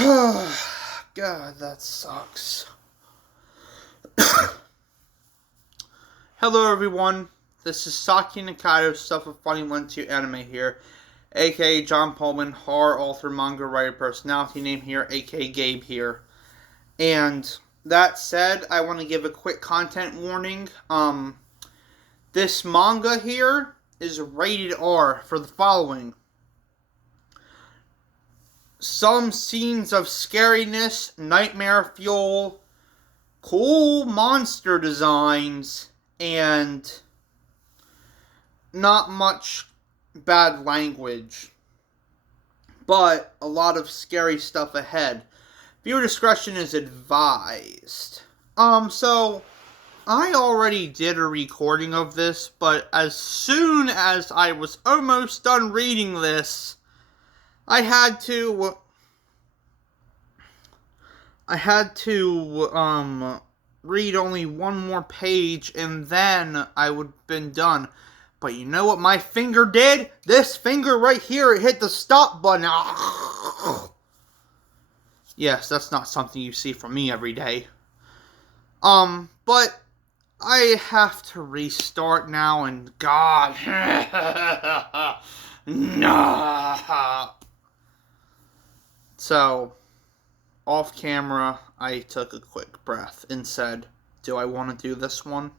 God, that sucks. Hello everyone, this is Saki Nakato's Stuff of Funny 1-2 Anime here, aka John Pullman, horror author, manga writer, personality name here, aka Gabe here. And that said, I want to give a quick content warning. This manga here is rated R for the following. Some scenes of scariness, nightmare fuel, cool monster designs, and not much bad language, but a lot of scary stuff ahead. Viewer discretion is advised. So I already did a recording of this, but as soon as I was almost done reading this, I had to read only one more page, and then I would have been done. But you know what my finger did? This finger right here, it hit the stop button. Yes, that's not something you see from me every day. But I have to restart now, and God. No. So, off camera, I took a quick breath and said, do I want to do this one?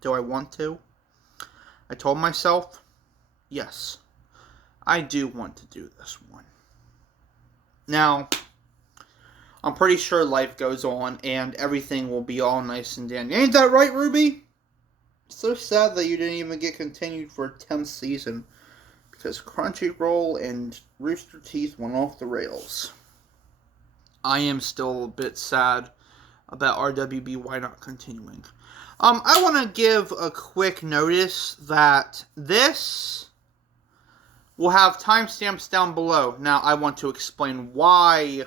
Do I want to? I told myself, yes, I do want to do this one. Now, I'm pretty sure life goes on and everything will be all nice and dandy. Ain't that right, Ruby? It's so sad that you didn't even get continued for a 10th season because Crunchyroll and Rooster Teeth went off the rails. I am still a bit sad about RWBY not continuing. I want to give a quick notice that this will have timestamps down below. Now, I want to explain why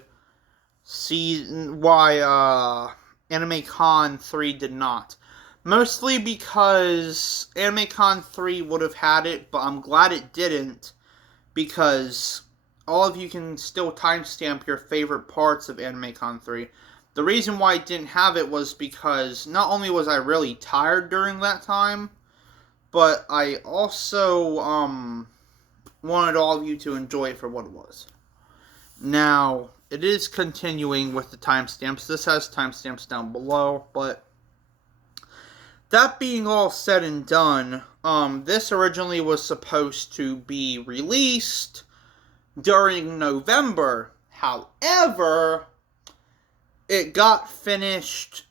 AnimeCon 3 did not. Mostly because AnimeCon 3 would have had it, but I'm glad it didn't, because all of you can still timestamp your favorite parts of AnimeCon 3. The reason why I didn't have it was because not only was I really tired during that time, but I also wanted all of you to enjoy it for what it was. Now, it is continuing with the timestamps. This has timestamps down below, but that being all said and done, this originally was supposed to be released during November. However, it got finished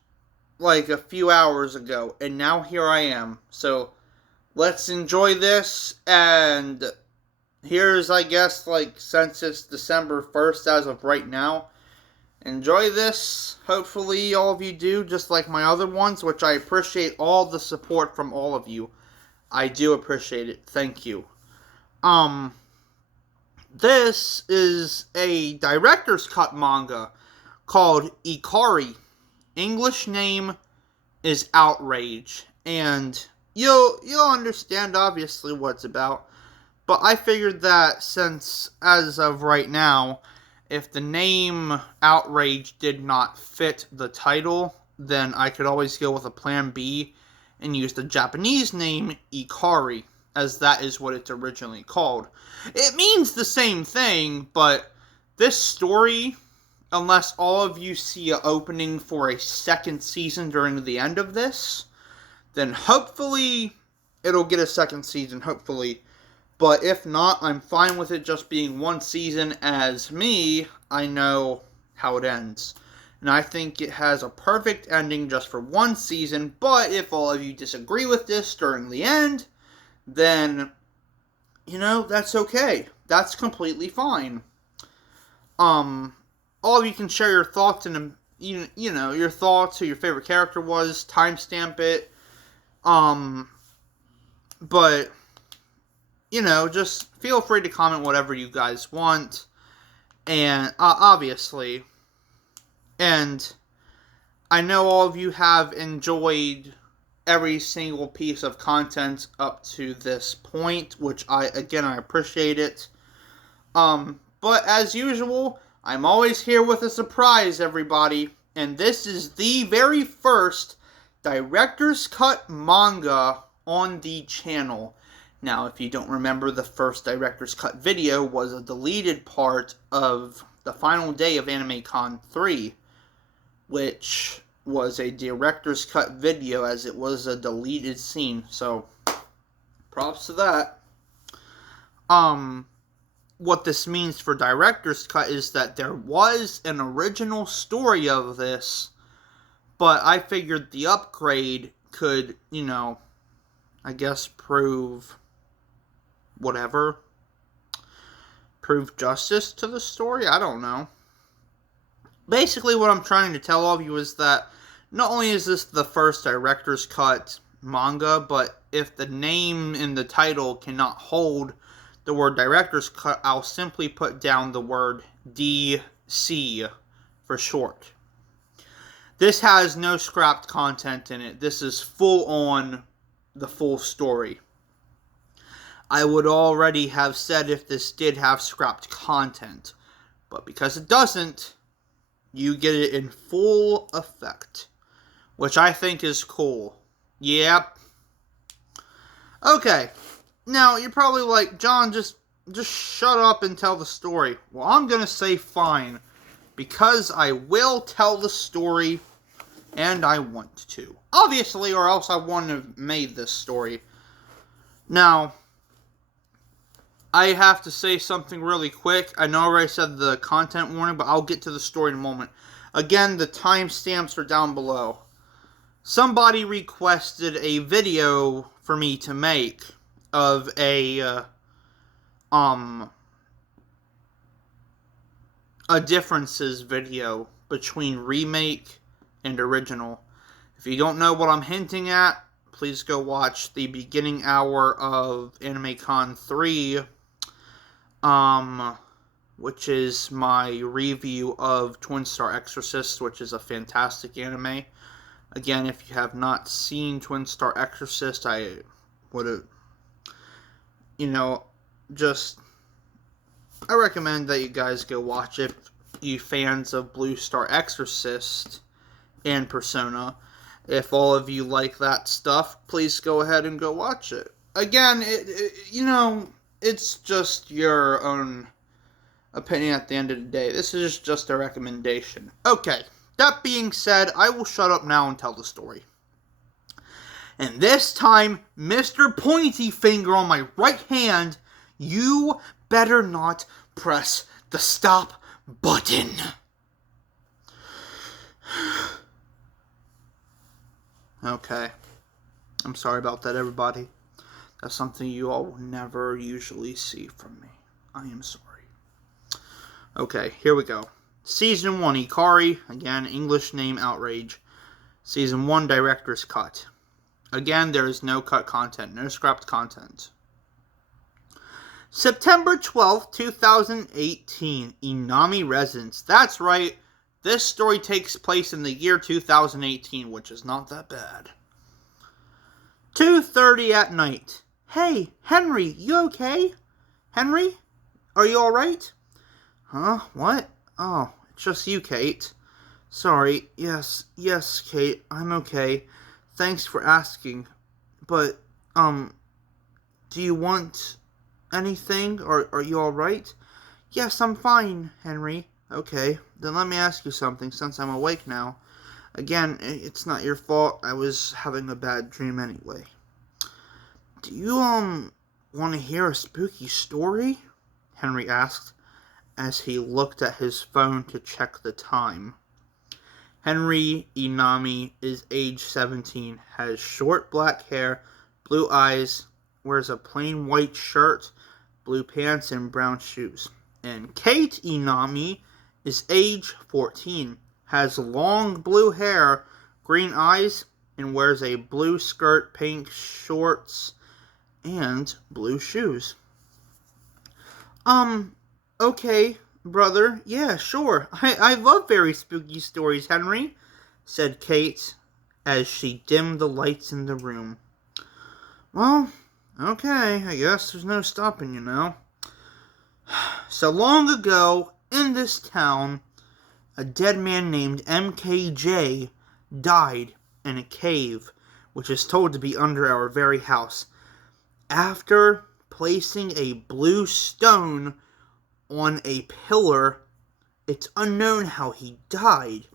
like a few hours ago, and now here I am. So, let's enjoy this, and here's, I guess, like, since it's December 1st as of right now, enjoy this. Hopefully all of you do, just like my other ones, which I appreciate all the support from all of you. I do appreciate it. Thank you. This is a director's cut manga called IKARI. English name is Outrage, and you'll understand obviously what it's about. But I figured that since, as of right now, if the name Outrage did not fit the title, then I could always go with a plan B and use the Japanese name IKARI, as that is what it's originally called. It means the same thing, but this story, unless all of you see an opening for a second season during the end of this, then hopefully it'll get a second season, hopefully. But if not, I'm fine with it just being one season, as me, I know how it ends. And I think it has a perfect ending just for one season, but if all of you disagree with this during the end, then, that's okay. That's completely fine. All of you can share your thoughts and, your thoughts, who your favorite character was, timestamp it. But just feel free to comment whatever you guys want. And, obviously. And I know all of you have enjoyed every single piece of content up to this point, which I appreciate it. But as usual, I'm always here with a surprise, everybody. And this is the very first director's cut manga on the channel. Now, if you don't remember, the first director's cut video was a deleted part of the final day of AnimeCon 3, which was a director's cut video as it was a deleted scene. So, props to that. What this means for director's cut is that there was an original story of this, but I figured the upgrade could, I guess prove justice to the story. I don't know. Basically, what I'm trying to tell all of you is that not only is this the first director's cut manga, but if the name in the title cannot hold the word director's cut, I'll simply put down the word DC for short. This has no scrapped content in it. This is full on the full story. I would already have said if this did have scrapped content, but because it doesn't, you get it in full effect, which I think is cool. Yep. Okay. Now, you're probably like, John, just shut up and tell the story. Well, I'm going to say fine, because I will tell the story, and I want to. Obviously, or else I wouldn't have made this story. Now, I have to say something really quick. I know I already said the content warning, but I'll get to the story in a moment. Again, the timestamps are down below. Somebody requested a video for me to make of a differences video between remake and original. If you don't know what I'm hinting at, please go watch the beginning hour of AnimeCon 3, which is my review of Twin Star Exorcist, which is a fantastic anime. Again, if you have not seen Twin Star Exorcist, I would I recommend that you guys go watch it. You fans of Blue Star Exorcist and Persona, if all of you like that stuff, please go ahead and go watch it. Again, it's just your own opinion at the end of the day. This is just a recommendation. Okay, that being said, I will shut up now and tell the story. And this time, Mr. Pointy Finger on my right hand, you better not press the stop button. Okay. I'm sorry about that, everybody. That's something you all will never usually see from me. I am sorry. Okay, here we go. Season 1, IKARI. Again, English name, Outrage. Season 1, Director's Cut. Again, there is no cut content, no scrapped content. September 12th, 2018, Inami Residence. That's right, this story takes place in the year 2018, which is not that bad. 2:30 at night. Hey, Henry, you okay? Henry? Are you alright? Huh? What? Oh, it's just you, Kate. Sorry. Yes, Kate, I'm okay. Thanks for asking. But, do you want anything? Or are you alright? Yes, I'm fine, Henry. Okay, then let me ask you something, since I'm awake now. Again, it's not your fault. I was having a bad dream anyway. Do you, want to hear a spooky story? Henry asked, as he looked at his phone to check the time. Henry Inami is age 17, has short black hair, blue eyes, wears a plain white shirt, blue pants, and brown shoes. And Kate Inami is age 14, has long blue hair, green eyes, and wears a blue skirt, pink shorts, and blue shoes. Okay, brother. Yeah, sure. I love very spooky stories, Henry, said Kate, as she dimmed the lights in the room. Well, okay, I guess there's no stopping you now. So long ago, in this town, a dead man named MKJ died in a cave, which is told to be under our very house, after placing a blue stone on a pillar. It's unknown how he died,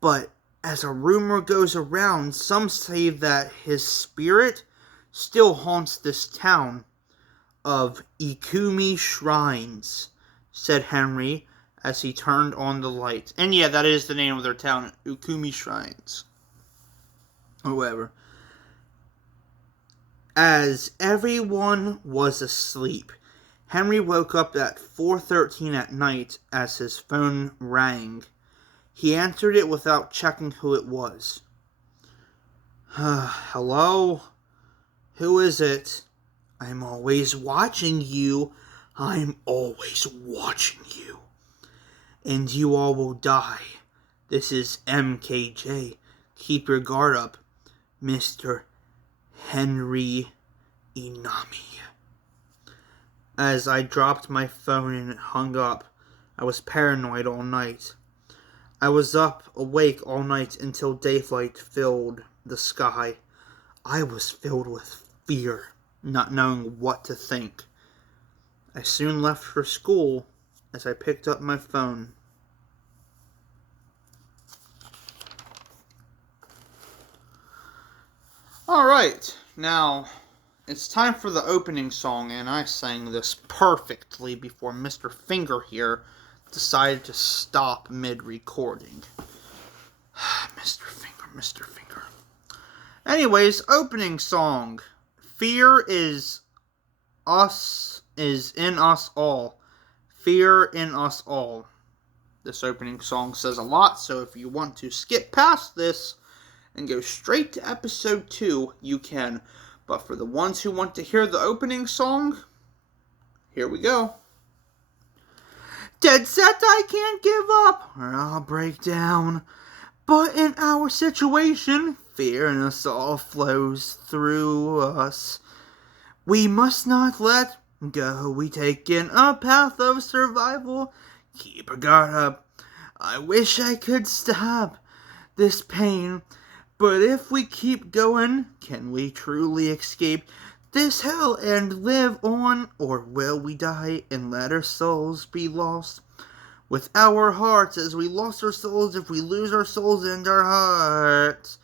but as a rumor goes around, some say that his spirit still haunts this town of Ikumi Shrines, said Henry as he turned on the light. And yeah, that is the name of their town, Ikumi Shrines. Or whatever. As everyone was asleep, Henry woke up at 4:13 at night as his phone rang. He answered it without checking who it was. Hello? Who is it? I'm always watching you. I'm always watching you. And you all will die. This is MKJ. Keep your guard up, Mr. Henry Inami. As I dropped my phone and it hung up, I was paranoid all night. I was awake all night until daylight filled the sky. I was filled with fear, not knowing what to think. I soon left for school as I picked up my phone. Alright, now it's time for the opening song, and I sang this perfectly before Mr. Finger here decided to stop mid-recording. Mr. Finger. Anyways, opening song. Fear is in us all. Fear in us all. This opening song says a lot, so if you want to skip past this and go straight to episode 2, you can. But for the ones who want to hear the opening song, here we go. Dead set, I can't give up, or I'll break down. But in our situation, fear in us all flows through us. We must not let go. We take in a path of survival. Keep our guard up. I wish I could stop this pain. But if we keep going, can we truly escape this hell and live on? Or will we die and let our souls be lost with our hearts as we lost our souls if we lose our souls and our hearts?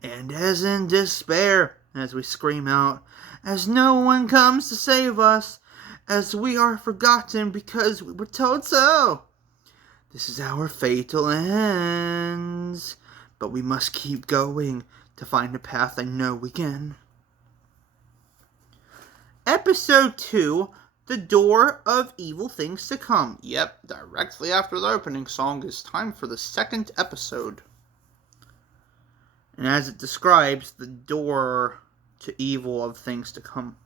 And as in despair, as we scream out, as no one comes to save us, as we are forgotten because we were told so. This is our fatal ends. But we must keep going to find a path I know we can. Episode 2, The Door of Evil Things to Come. Yep, directly after the opening song is time for the second episode. And as it describes, the door to evil of things to come.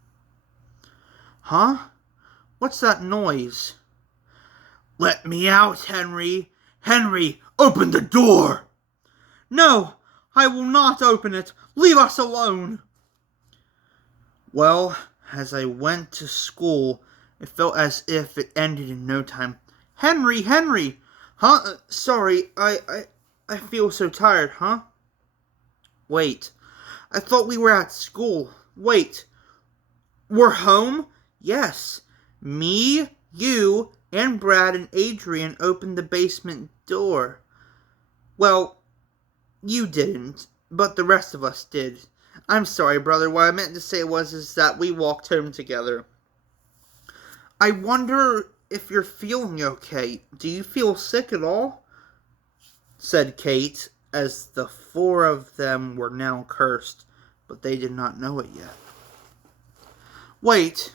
Huh? What's that noise? Let me out, Henry. Henry, open the door! No, I will not open it. Leave us alone. Well, as I went to school, it felt as if it ended in no time. Henry! Huh? Sorry, I feel so tired, huh? Wait, I thought we were at school. Wait, we're home? Yes. Me, you, and Brad and Adrian opened the basement door. Well, you didn't, but the rest of us did. I'm sorry, brother. What I meant to say is that we walked home together. I wonder if you're feeling okay. Do you feel sick at all? Said Kate, as the four of them were now cursed, but they did not know it yet. Wait.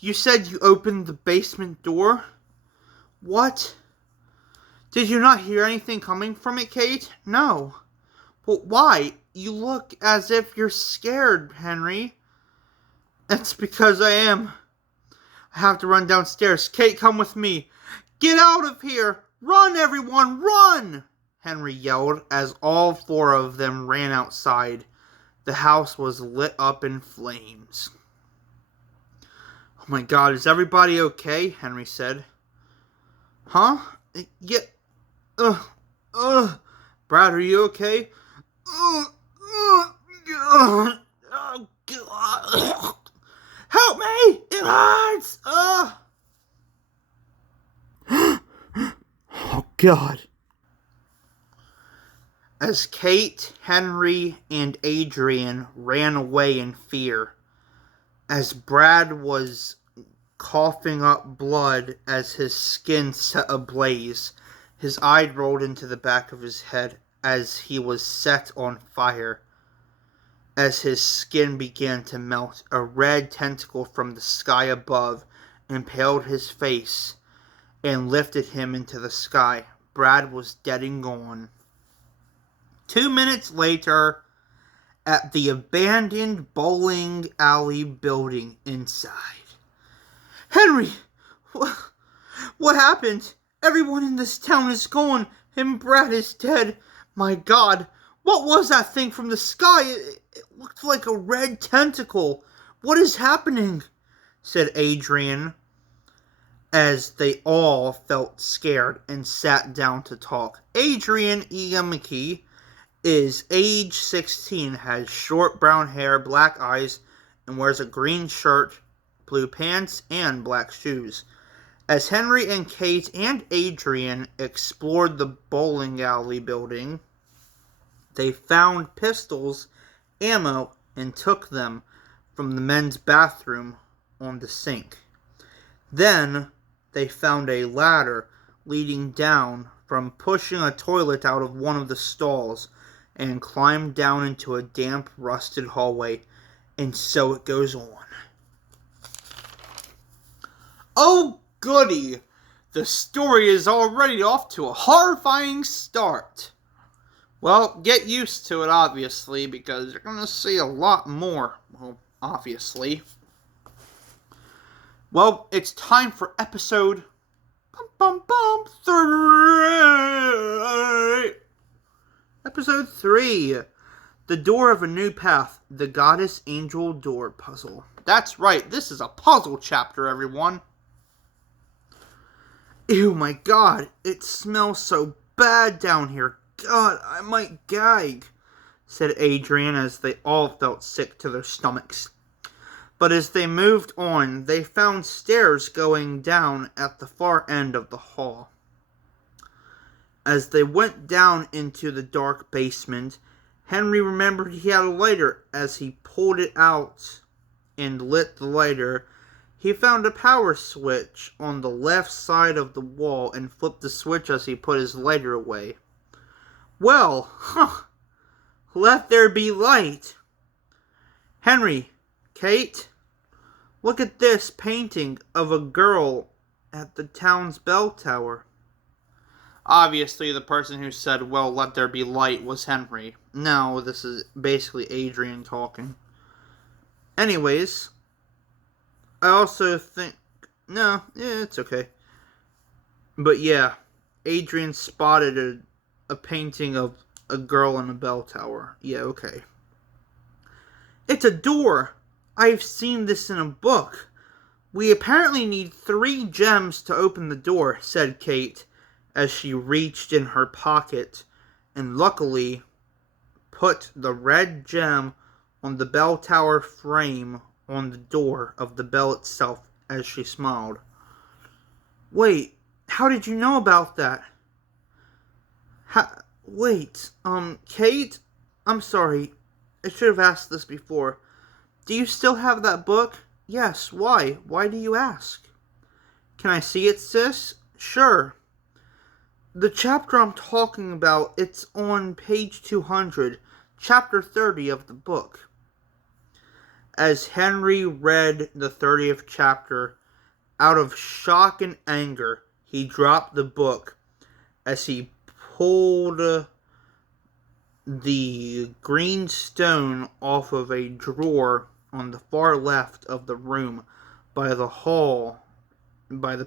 You said you opened the basement door? What? Did you not hear anything coming from it, Kate? No. Well, why? You look as if you're scared, Henry. It's because I am. I have to run downstairs. Kate, come with me. Get out of here! Run, everyone, run! Henry yelled as all four of them ran outside. The house was lit up in flames. Oh my God, is everybody okay? Henry said. Huh? Yeah. Ugh. Ugh. Brad, are you okay? Ugh. Ugh. Ugh. Oh, God. Help me! It hurts! Ugh. Oh, God. As Kate, Henry, and Adrian ran away in fear, as Brad was coughing up blood as his skin set ablaze, his eye rolled into the back of his head as he was set on fire. As his skin began to melt, a red tentacle from the sky above impaled his face and lifted him into the sky. Brad was dead and gone. 2 minutes later, at the abandoned bowling alley building inside. Henry! What happened? Everyone in this town is gone, and Brad is dead. My God, what was that thing from the sky? It looked like a red tentacle. What is happening? Said Adrian, as they all felt scared and sat down to talk. Adrian Iamaki is age 16, has short brown hair, black eyes, and wears a green shirt, blue pants, and black shoes. As Henry and Kate and Adrian explored the bowling alley building, they found pistols, ammo, and took them from the men's bathroom on the sink. Then they found a ladder leading down from pushing a toilet out of one of the stalls and climbed down into a damp, rusted hallway, and so it goes on. Oh, goody! The story is already off to a horrifying start. Well, get used to it, obviously, because you're going to see a lot more. Well, obviously. Well, it's time for episode 3. Episode 3. The Door of a New Path. The Goddess Angel Door Puzzle. That's right, this is a puzzle chapter, everyone. Ew, my God, it smells so bad down here. God, I might gag, said Adrian as they all felt sick to their stomachs. But as they moved on, they found stairs going down at the far end of the hall. As they went down into the dark basement, Henry remembered he had a lighter. As he pulled it out and lit the lighter, he found a power switch on the left side of the wall and flipped the switch as he put his lighter away. Well, let there be light. Henry, Kate, look at this painting of a girl at the town's bell tower. Obviously, the person who said, well, let there be light was Henry. No, this is basically Adrian talking. Anyways, I also think... No, yeah, it's okay. But yeah, Adrian spotted a painting of a girl in a bell tower. Yeah, okay. It's a door. I've seen this in a book. We apparently need 3 gems to open the door, said Kate, as she reached in her pocket and luckily put the red gem on the bell tower frame on the door of the bell itself as she smiled. Wait, how did you know about that? Kate? I'm sorry. I should have asked this before. Do you still have that book? Yes, why? Why do you ask? Can I see it, sis? Sure. The chapter I'm talking about, it's on page 200, chapter 30 of the book. As Henry read the 30th chapter, out of shock and anger, he dropped the book as he pulled the green stone off of a drawer on the far left of the room by the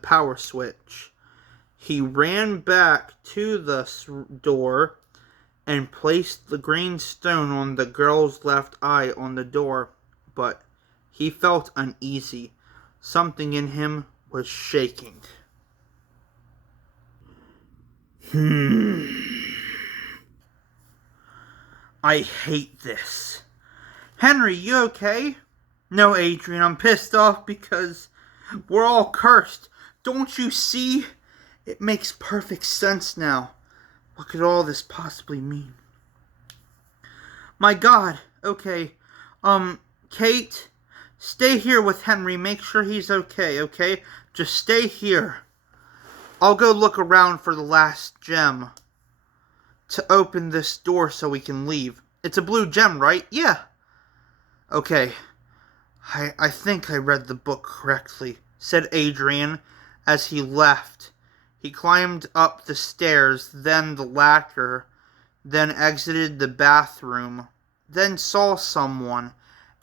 power switch. He ran back to the door and placed the green stone on the girl's left eye on the door, but he felt uneasy. Something in him was shaking. I hate this. Henry, you okay? No, Adrian, I'm pissed off because we're all cursed. Don't you see? It makes perfect sense now. What could all this possibly mean? My God. Okay. Kate, stay here with Henry. Make sure he's okay? Just stay here. I'll go look around for the last gem to open this door so we can leave. It's a blue gem, right? Yeah. Okay. I think I read the book correctly, said Adrian as he left. He climbed up the stairs, then the ladder, then exited the bathroom, then saw someone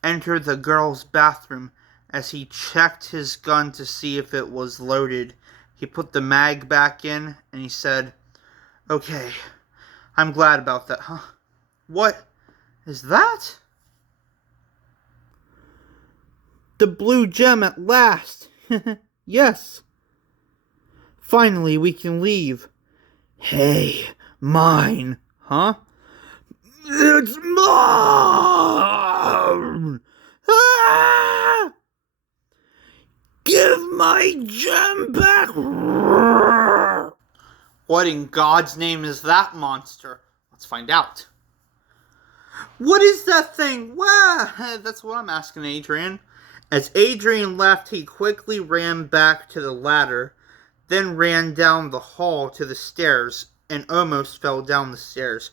enter the girls' bathroom. As he checked his gun to see if it was loaded, he put the mag back in and he said, "Okay, I'm glad about that, huh? What is that?" The blue gem at last. Yes. Finally, we can leave. Hey, mine. Huh? It's mine! Ah! Give my gem back! What in God's name is that monster? Let's find out. What is that thing? Wow, that's what I'm asking, Adrian. As Adrian left, he quickly ran back to the ladder, then ran down the hall to the stairs, and almost fell down the stairs.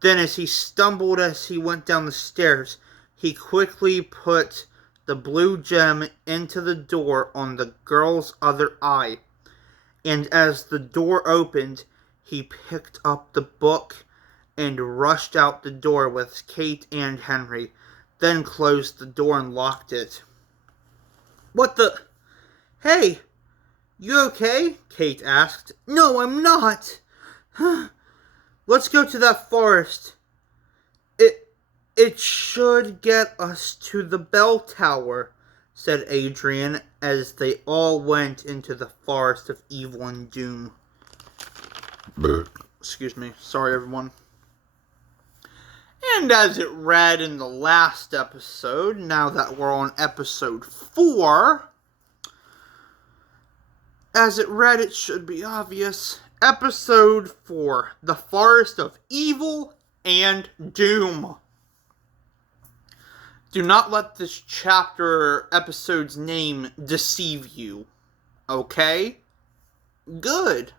Then as he stumbled as he went down the stairs, he quickly put the blue gem into the door on the girl's other eye. And as the door opened, he picked up the book and rushed out the door with Kate and Henry, then closed the door and locked it. What the... Hey, you okay? Kate asked. No, I'm not. Let's go to that forest. It should get us to the bell tower, said Adrian, as they all went into the forest of evil and doom. Excuse me. Sorry, everyone. And as it read in the last episode, now that we're on episode 4, as it read, it should be obvious. Episode 4, The Forest of Evil and Doom. Do not let this chapter episode's name deceive you. Okay? Good.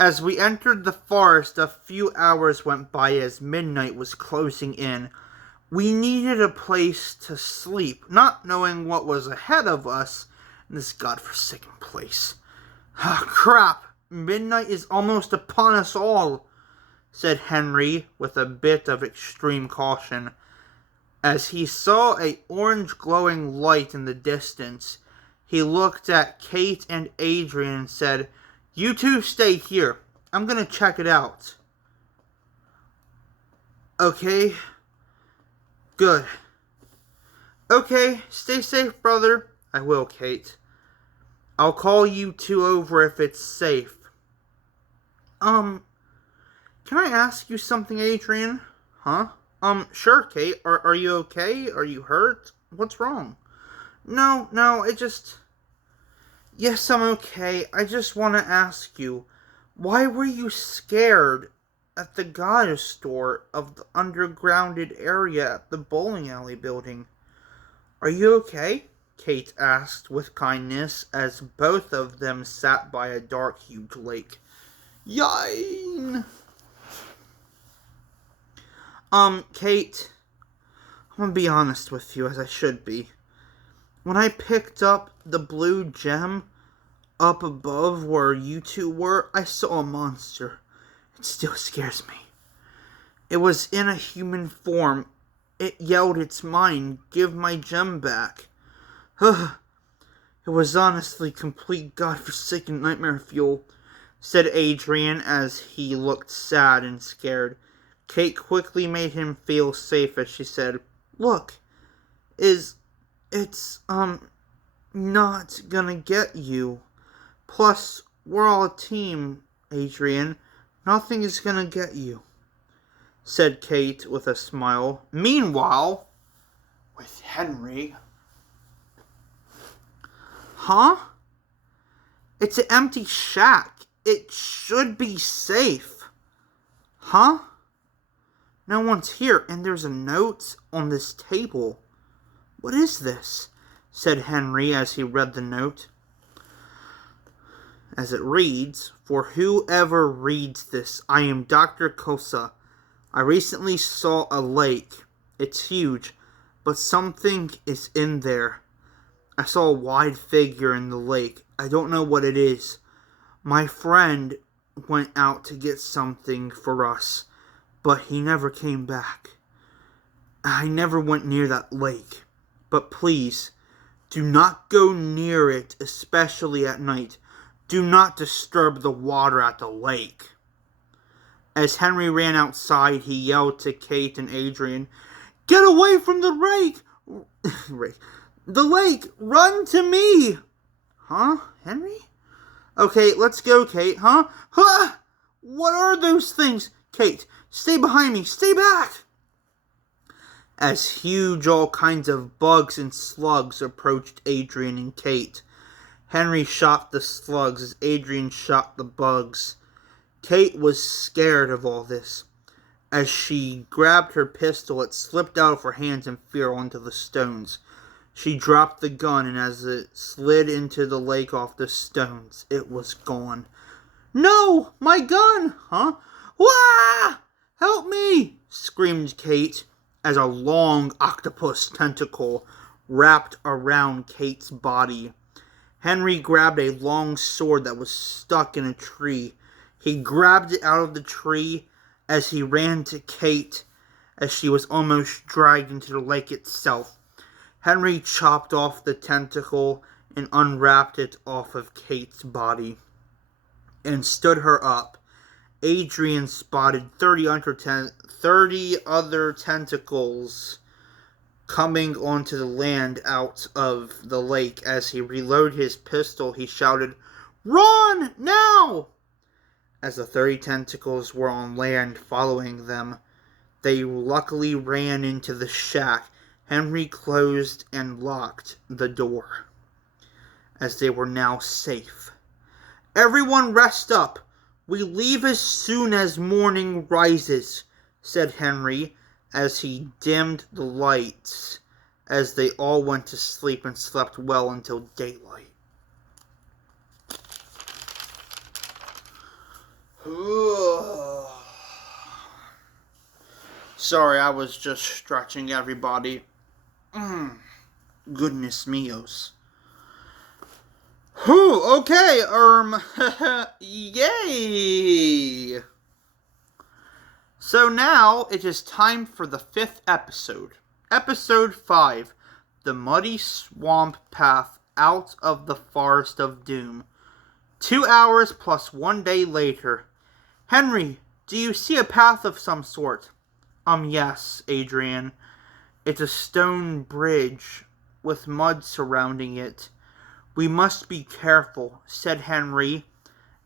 As we entered the forest, a few hours went by as midnight was closing in. We needed a place to sleep, not knowing what was ahead of us in this godforsaken place. Ah, crap! Midnight is almost upon us all, said Henry with a bit of extreme caution. As he saw an orange glowing light in the distance, he looked at Kate and Adrian and said, "You two stay here. I'm gonna check it out." Okay. Good. Okay, stay safe, brother. I will, Kate. I'll call you two over if it's safe. Can I ask you something, Adrian? Huh? Sure, Kate. Are you okay? Are you hurt? What's wrong? No, Yes, I'm okay. I just want to ask you, why were you scared at the goddess store of the undergrounded area at the bowling alley building? Are you okay? Kate asked with kindness as both of them sat by a dark, huge lake. Yine! Kate, I'm gonna be honest with you, as I should be. When I picked up the blue gem up above where you two were, I saw a monster. It still scares me. It was in a human form. It yelled it's mine. Give my gem back. It was honestly complete godforsaken nightmare fuel, said Adrian as he looked sad and scared. Kate quickly made him feel safe as she said, "Look, it's not gonna get you. Plus, we're all a team, Adrian. Nothing is gonna get you," said Kate with a smile. Meanwhile, with Henry. Huh? It's an empty shack. It should be safe. Huh? No one's here, and there's a note on this table. What is this? Said Henry as he read the note. As it reads, "For whoever reads this, I am Dr. Kosa. I recently saw a lake. It's huge, but something is in there. I saw a wide figure in the lake. I don't know what it is. My friend went out to get something for us, but he never came back. I never went near that lake. But please, do not go near it, especially at night. Do not disturb the water at the lake." As Henry ran outside, he yelled to Kate and Adrian, "Get away from the lake! The lake! Run to me!" Huh? Henry? Okay, let's go, Kate, huh? Huh? What are those things? Kate, stay behind me! Stay back! As huge all kinds of bugs and slugs approached Adrian and Kate. Henry shot the slugs as Adrian shot the bugs. Kate was scared of all this. As she grabbed her pistol, it slipped out of her hands and fell onto the stones. She dropped the gun, and as it slid into the lake off the stones, it was gone. "No! My gun! Huh? Wah! Help me!" screamed Kate, as a long octopus tentacle wrapped around Kate's body. Henry grabbed a long sword that was stuck in a tree. He grabbed it out of the tree as he ran to Kate, as she was almost dragged into the lake itself. Henry chopped off the tentacle and unwrapped it off of Kate's body and stood her up. Adrian spotted 30 other tentacles coming onto the land out of the lake. As he reloaded his pistol, he shouted, "Run, now!" As the 30 tentacles were on land following them, they luckily ran into the shack. Henry closed and locked the door, as they were now safe. "Everyone rest up. We leave as soon as morning rises," said Henry, as he dimmed the lights, as they all went to sleep and slept well until daylight. Sorry, I was just stretching, everybody. Goodness meos. Okay, yay! So now it is time for the 5th episode. Episode 5, The Muddy Swamp Path Out of the Forest of Doom. 2 hours plus 1 day later. Henry, do you see a path of some sort? Yes, Adrian. It's a stone bridge with mud surrounding it. We must be careful, said Henry,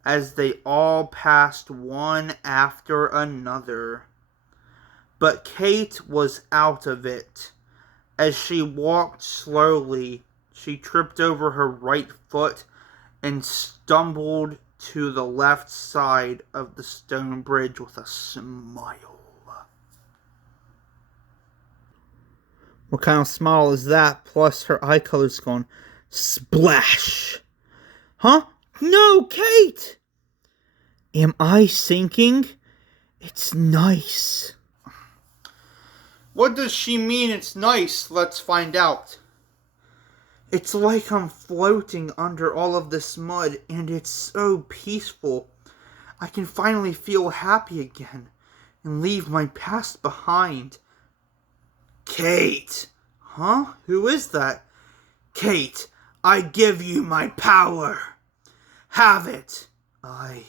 as they all passed one after another. But Kate was out of it. As she walked slowly, she tripped over her right foot and stumbled to the left side of the stone bridge with a smile. What kind of smile is that? Plus her eye color's gone. Splash! Huh? No, Kate! Am I sinking? It's nice. What does she mean it's nice? Let's find out. It's like I'm floating under all of this mud, and it's so peaceful. I can finally feel happy again and leave my past behind. Kate! Huh? Who is that? Kate, I give you my power. Have it. I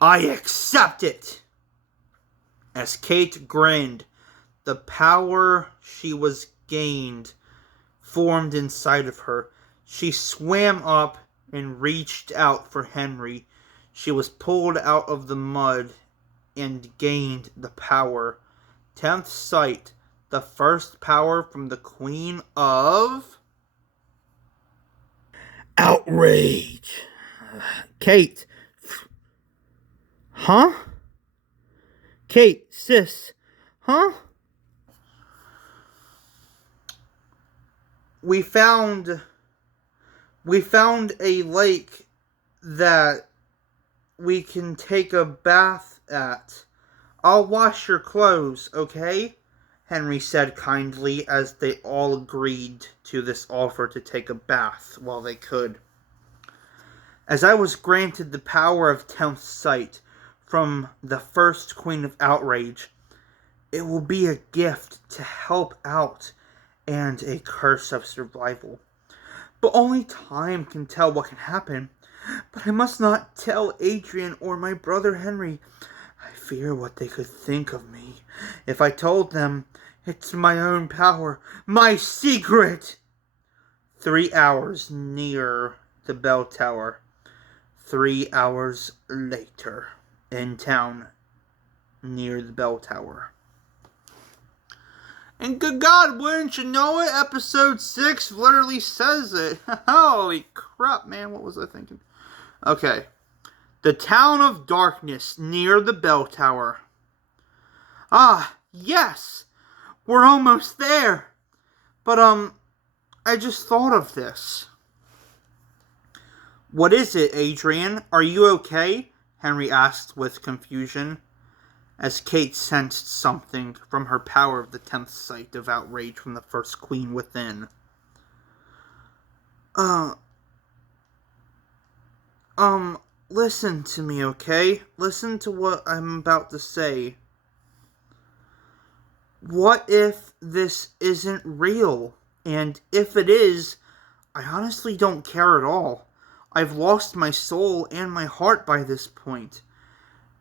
accept it. As Kate grinned, the power she was gained formed inside of her. She swam up and reached out for Henry. She was pulled out of the mud and gained the power. 10th sight, the first power from the Queen of Outrage. Kate. Huh? Kate, sis. Huh? We found a lake that we can take a bath at. I'll wash your clothes, okay? Henry said kindly as they all agreed to this offer to take a bath while they could. As I was granted the power of 10th sight from the first Queen of Outrage, it will be a gift to help out and a curse of survival. But only time can tell what can happen. But I must not tell Adrian or my brother Henry. I fear what they could think of me if I told them it's my own power, my secret. 3 hours near the bell tower. 3 hours later in town near the bell tower. And good God, wouldn't you know it, episode 6 literally says it. Holy crap, man, what was I thinking? Okay. The town of darkness near the bell tower. Ah, yes! We're almost there! But, I just thought of this. What is it, Adrian? Are you okay? Henry asked with confusion, as Kate sensed something from her power of the 10th sight of outrage from the first queen within. Listen to me, okay? Listen to what I'm about to say. What if this isn't real? And if it is, I honestly don't care at all. I've lost my soul and my heart by this point.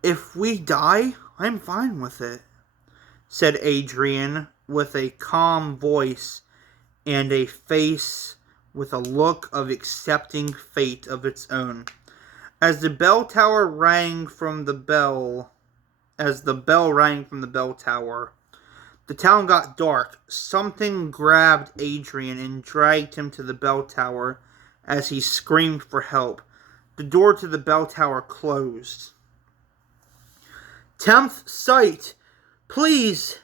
If we die, I'm fine with it, said Adrian with a calm voice and a face with a look of accepting fate of its own. As the bell rang from the bell tower, the town got dark. Something grabbed Adrian and dragged him to the bell tower as he screamed for help. The door to the bell tower closed. 10th sight, please,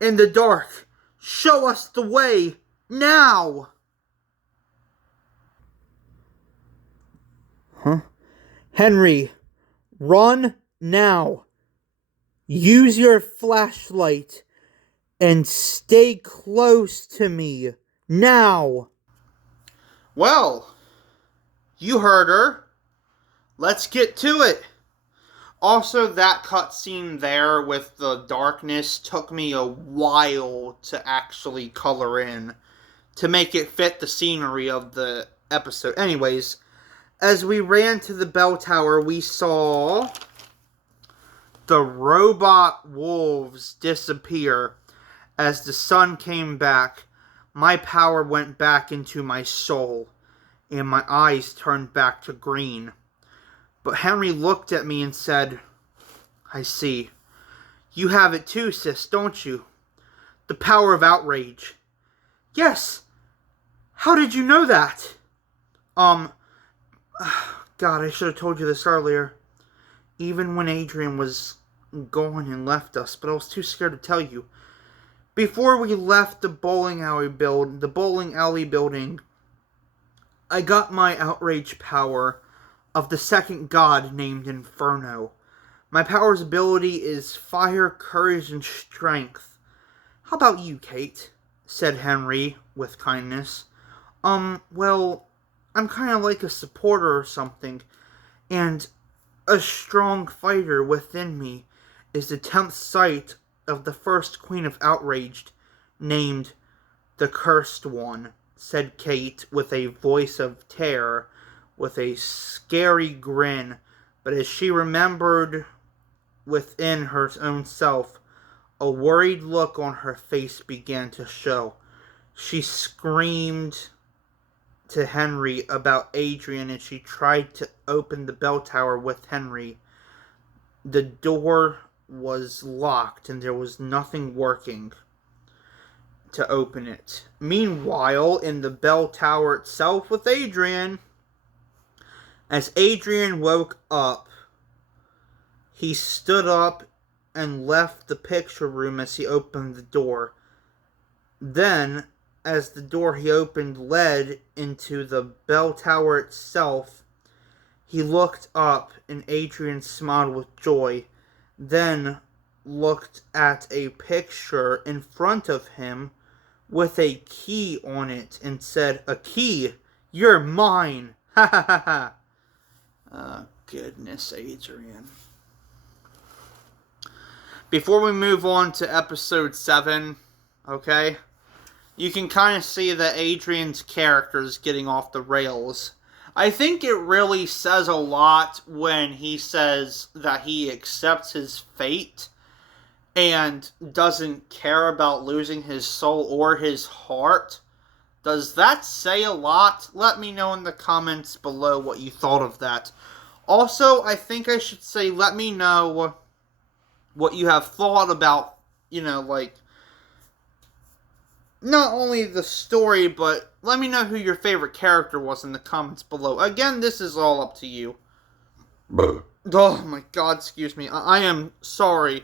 in the dark, show us the way, now! Huh? Henry, run now. Use your flashlight and stay close to me, now. Well, you heard her. Let's get to it. Also, that cutscene there with the darkness took me a while to actually color in to make it fit the scenery of the episode. Anyways, as we ran to the bell tower, we saw the robot wolves disappear. As the sun came back, my power went back into my soul, and my eyes turned back to green. But Henry looked at me and said, I see. You have it too, sis, don't you? The power of outrage. Yes. How did you know that? God, I should have told you this earlier. Even when Adrian was gone and left us, but I was too scared to tell you. Before we left the bowling alley building, I got my outrage power of the second god named Inferno. My power's ability is fire, courage, and strength. How about you, Kate? Said Henry with kindness. Well, I'm kind of like a supporter or something, and a strong fighter within me is the 10th sight of the first Queen of Outrage, named the Cursed One, said Kate with a voice of terror, with a scary grin. But as she remembered within her own self, a worried look on her face began to show. She screamed to Henry about Adrian, and she tried to open the bell tower with Henry. The door was locked and there was nothing working to open it. Meanwhile, in the bell tower itself with Adrian, as Adrian woke up, he stood up and left the picture room as he opened the door. Then, as the door he opened led into the bell tower itself, he looked up and Adrian smiled with joy, then looked at a picture in front of him with a key on it and said, "A key? You're mine!" Ha ha ha ha. Oh, goodness, Adrian. Before we move on to episode 7, okay, you can kind of see that Adrian's character is getting off the rails. I think it really says a lot when he says that he accepts his fate and doesn't care about losing his soul or his heart. Does that say a lot? Let me know in the comments below what you thought of that. Also, I think I should say, let me know what you have thought about, like, not only the story, but let me know who your favorite character was in the comments below. Again, this is all up to you. Oh my god, excuse me. I am sorry.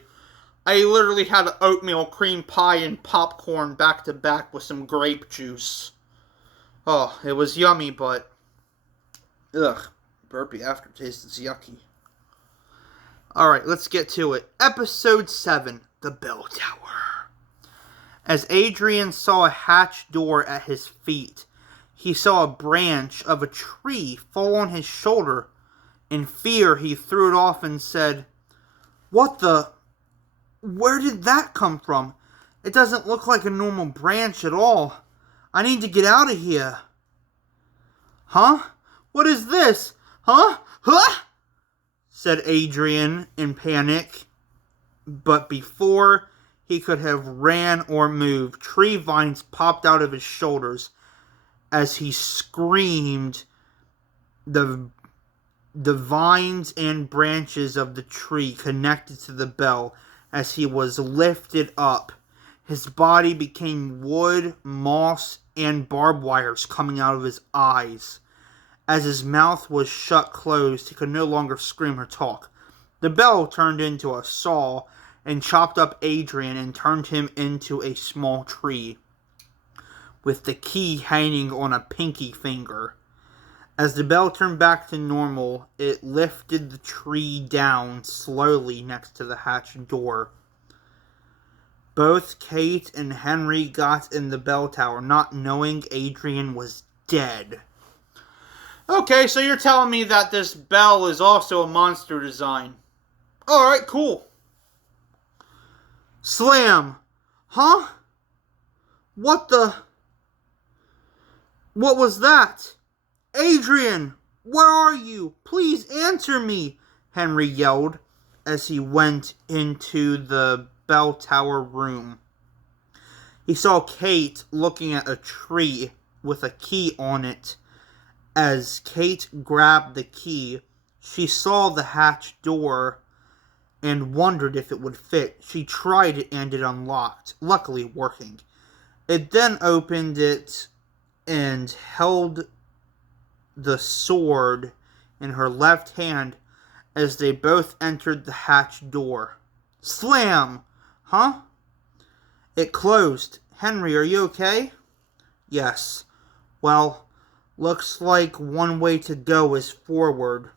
I literally had an oatmeal cream pie and popcorn back to back with some grape juice. Oh, it was yummy, but ugh, burpy aftertaste is yucky. Alright, let's get to it. Episode 7, The Bell Tower. As Adrian saw a hatch door at his feet, he saw a branch of a tree fall on his shoulder. In fear, he threw it off and said, "What the? Where did that come from? It doesn't look like a normal branch at all. I need to get out of here." "Huh? What is this? Huh? Huh?" said Adrian in panic. But before he could have ran or moved, tree vines popped out of his shoulders. As he screamed, the vines and branches of the tree connected to the bell. As he was lifted up, his body became wood, moss, and barbed wires coming out of his eyes. As his mouth was shut closed, he could no longer scream or talk. The bell turned into a saw and chopped up Adrian and turned him into a small tree, with the key hanging on a pinky finger. As the bell turned back to normal, it lifted the tree down slowly next to the hatch door. Both Kate and Henry got in the bell tower, not knowing Adrian was dead. Okay, so you're telling me that this bell is also a monster design. Alright, cool. Slam! Huh? What was that? Adrian! Where are you? Please answer me! Henry yelled as he went into the bell tower room. He saw Kate looking at a tree with a key on it. As Kate grabbed the key, she saw the hatch door and wondered if it would fit. She tried it and it unlocked, luckily working. It then opened it and held the sword in her left hand as they both entered the hatch door. Slam! Huh? It closed. Henry, are you okay? Yes. Well, looks like one way to go is forward.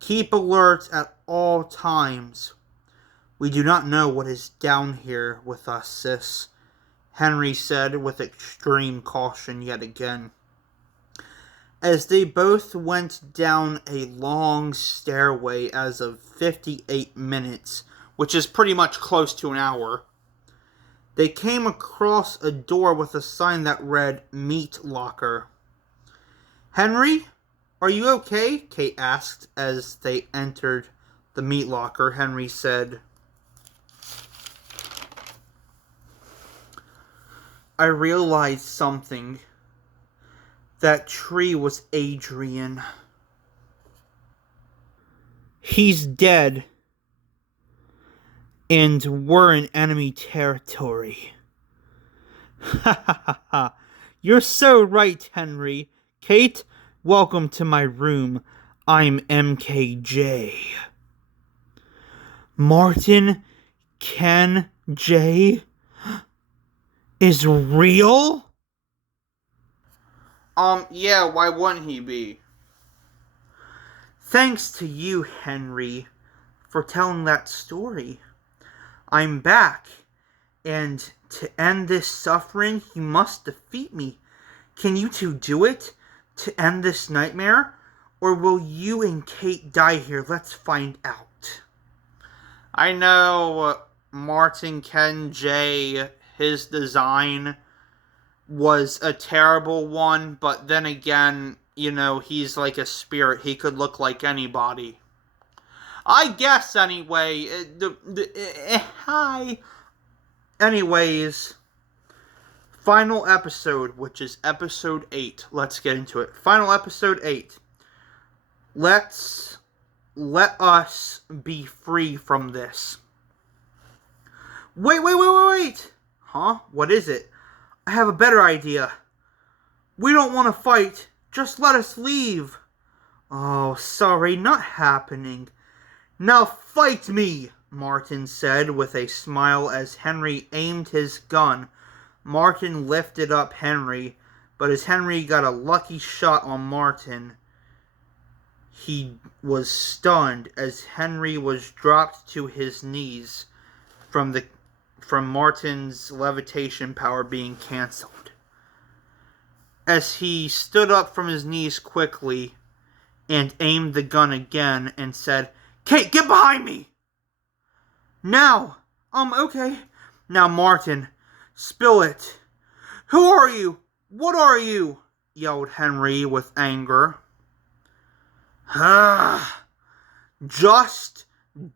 Keep alert at all times. We do not know what is down here with us, sis, Henry said with extreme caution yet again. As they both went down a long stairway as of 58 minutes, which is pretty much close to an hour, they came across a door with a sign that read Meat Locker. Henry, are you okay? Kate asked as they entered the meat locker. Henry said, I realized something That tree was Adrian. He's dead. And we're in enemy territory. Ha ha ha ha. You're so right, Henry. Kate, welcome to my room. I'm MKJ. Martin Ken J is real? Yeah, why wouldn't he be? Thanks to you, Henry, for telling that story. I'm back, and to end this suffering, you must defeat me. Can you two do it? To end this nightmare? Or will you and Kate die here? Let's find out. I know Martin Ken J, his design was a terrible one, but then again, you know, he's like a spirit. He could look like anybody. I guess, anyway. Hi. Anyways, final episode, which is episode 8. Let's get into it. Final episode 8. Let us be free from this. Wait. Huh? What is it? I have a better idea. We don't want to fight. Just let us leave. Oh, sorry, not happening. Now fight me, Martin said with a smile as Henry aimed his gun. Martin lifted up Henry, but as Henry got a lucky shot on Martin, he was stunned as Henry was dropped to his knees from Martin's levitation power being cancelled. As he stood up from his knees quickly and aimed the gun again and said, "Kate, get behind me!" Now! Okay. Now, Martin, spill it. Who are you? What are you? Yelled Henry with anger. Just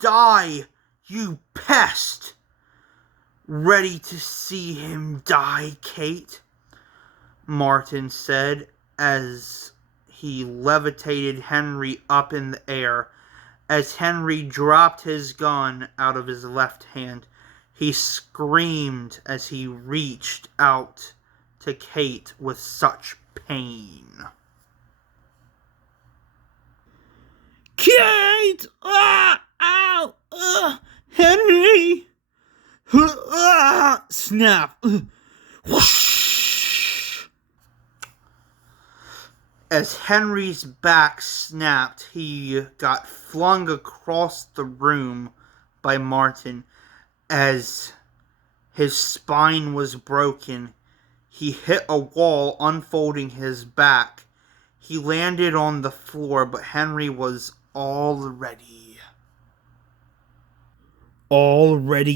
die, you pest! Ready to see him die, Kate? Martin said as he levitated Henry up in the air. As Henry dropped his gun out of his left hand, he screamed as he reached out to Kate with such pain. Kate! Ow! Henry! Snap! Whoosh! As Henry's back snapped, he got flung across the room by Martin. As his spine was broken, he hit a wall, unfolding his back. He landed on the floor, but Henry was already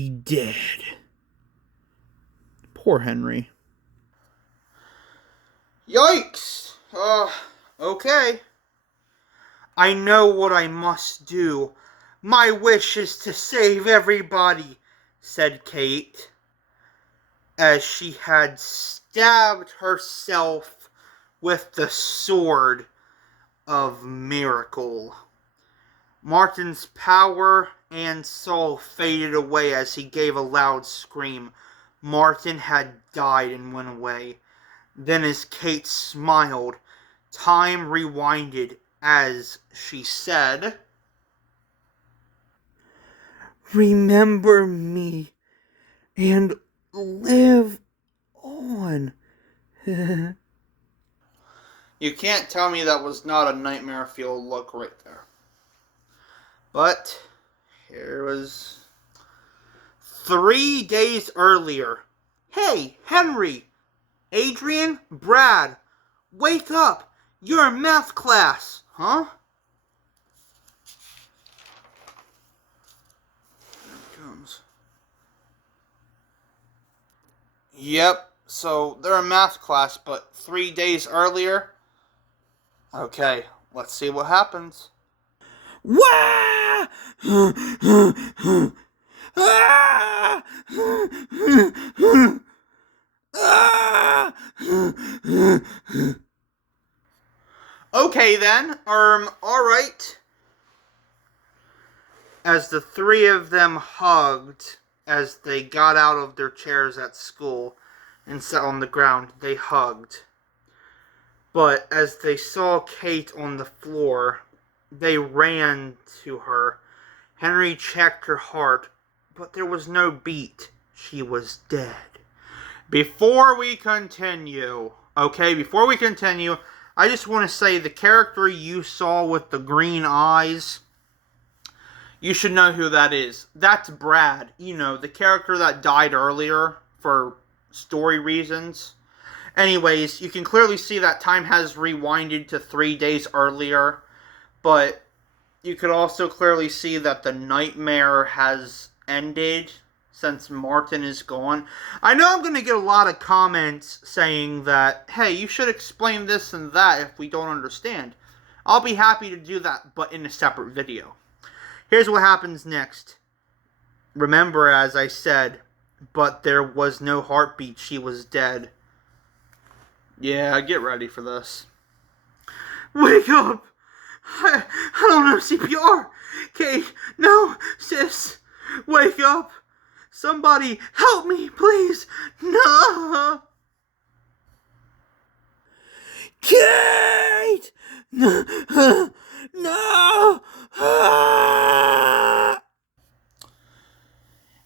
dead. Poor Henry. Yikes! Okay. I know what I must do. My wish is to save everybody, said Kate, as she had stabbed herself with the sword of miracle. Martin's power and soul faded away as he gave a loud scream. Martin had died and went away. Then as Kate smiled, time rewinded as she said, "Remember me and live on." You can't tell me that was not a nightmare fuel look right there. But here was 3 days earlier. Hey, Henry! Adrian, Brad, wake up! You're in math class, huh? Here it comes. Yep, so they're in math class, but 3 days earlier. Okay, let's see what happens. Wah! Okay then, alright. As the three of them hugged, as they got out of their chairs at school and sat on the ground, they hugged. But as they saw Kate on the floor, they ran to her. Henry checked her heart, but there was no beat. She was dead. Before we continue, I just want to say the character you saw with the green eyes, you should know who that is. That's Brad. You know, the character that died earlier for story reasons. Anyways, you can clearly see that time has rewinded to 3 days earlier, but you could also clearly see that the nightmare has ended since Martin is gone. I know I'm going to get a lot of comments saying that, hey, you should explain this and that if we don't understand. I'll be happy to do that, but in a separate video. Here's what happens next. Remember, as I said, but there was no heartbeat. She was dead. Yeah, get ready for this. Wake up! I don't know CPR! Kate, no, sis! Wake up! Somebody help me, please! No! Kate! No!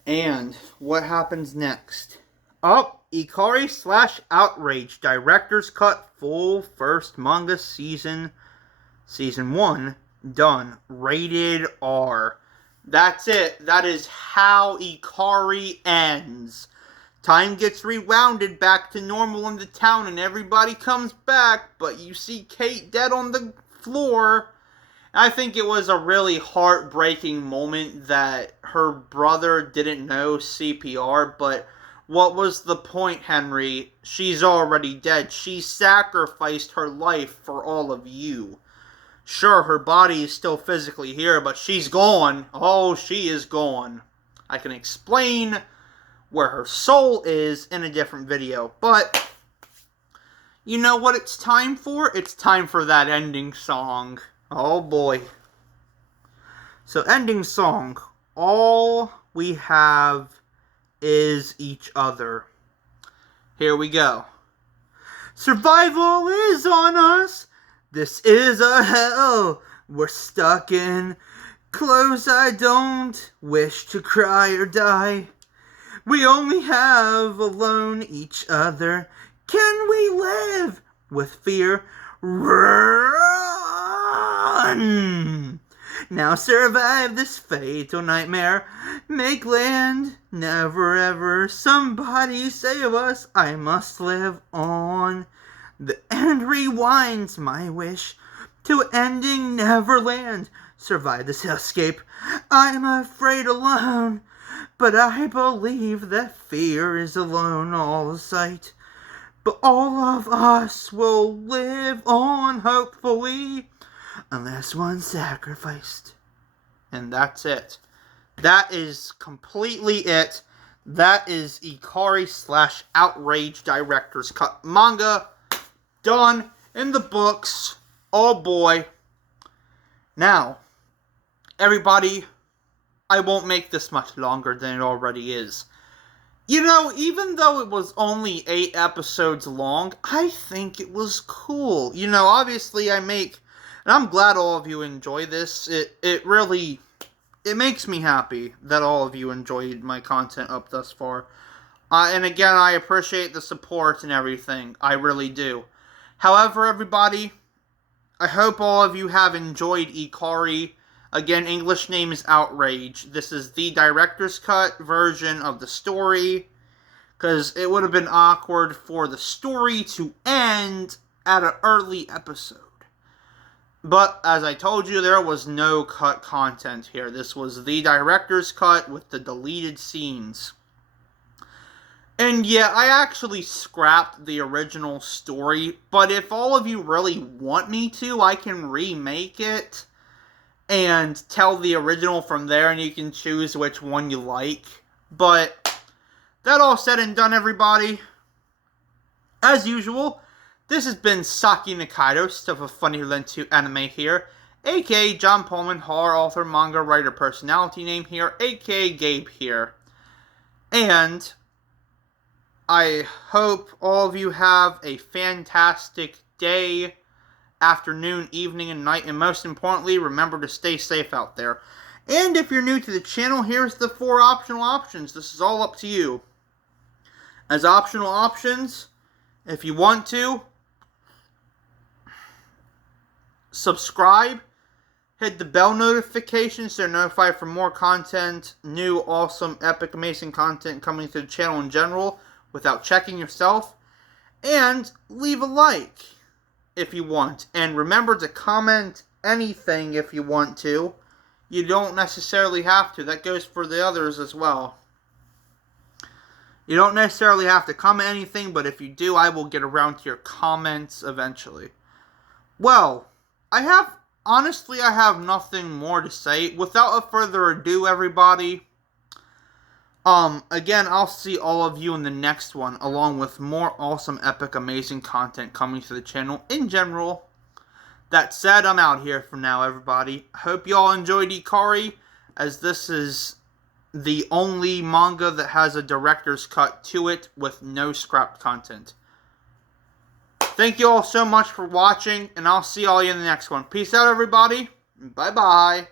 And what happens next? IKARI/outrage director's cut full first manga season 1 done, rated R. That's it. That is how IKARI ends. Time gets rewounded back to normal in the town and everybody comes back, but you see Kate dead on the floor. I think it was a really heartbreaking moment that her brother didn't know CPR, but what was the point, Henry? She's already dead. She sacrificed her life for all of you. Sure, her body is still physically here, but she's gone. Oh, she is gone. I can explain where her soul is in a different video, but you know what it's time for? It's time for that ending song. Oh boy. So, ending song. All we have is each other. Here we go. Survival is on us. This is a hell we're stuck in. Close, I don't wish to cry or die. We only have alone each other. Can we live with fear? Run! Now survive this fatal nightmare. Make land, never ever. Somebody save us. I must live on. The end rewinds my wish to ending Neverland. Survive this hellscape. I'm afraid alone, but I believe that fear is alone all sight. But all of us will live on, hopefully, unless one's sacrificed. And that's it. That is completely it. That is IKARI/outrage director's cut manga. Done in the books. Oh boy. Now, everybody, I won't make this much longer than it already is. You know, even though it was only 8 episodes long, I think it was cool. You know, obviously and I'm glad all of you enjoy this. It really makes me happy that all of you enjoyed my content up thus far. And again, I appreciate the support and everything. I really do. However, everybody, I hope all of you have enjoyed IKARI. Again, English name is Outrage. This is the director's cut version of the story, because it would have been awkward for the story to end at an early episode. But, as I told you, there was no cut content here. This was the director's cut with the deleted scenes. And yeah, I actually scrapped the original story, but if all of you really want me to, I can remake it and tell the original from there, and you can choose which one you like. But that all said and done, everybody, as usual, This has been Saki Nikaido, Stuff of Funny Lento Anime here, aka John Pullman, horror author, manga writer, personality name here, aka Gabe here. And I hope all of you have a fantastic day, afternoon, evening, and night, and most importantly, remember to stay safe out there. And if you're new to the channel, here's the 4 optional options. This is all up to you. As optional options, if you want to, subscribe, hit the bell notification so you're notified for more content, new, awesome, epic, amazing content coming to the channel in general without checking yourself, and leave a like if you want. And remember to comment anything if you want to. You don't necessarily have to. That goes for the others as well. You don't necessarily have to comment anything, but if you do, I will get around to your comments eventually. Well, I have nothing more to say. Without a further ado, everybody, again, I'll see all of you in the next one, along with more awesome, epic, amazing content coming to the channel in general. That said, I'm out here for now, everybody. Hope you all enjoyed IKARI, as this is the only manga that has a director's cut to it with no scrapped content. Thank you all so much for watching, and I'll see all you in the next one. Peace out, everybody. Bye-bye.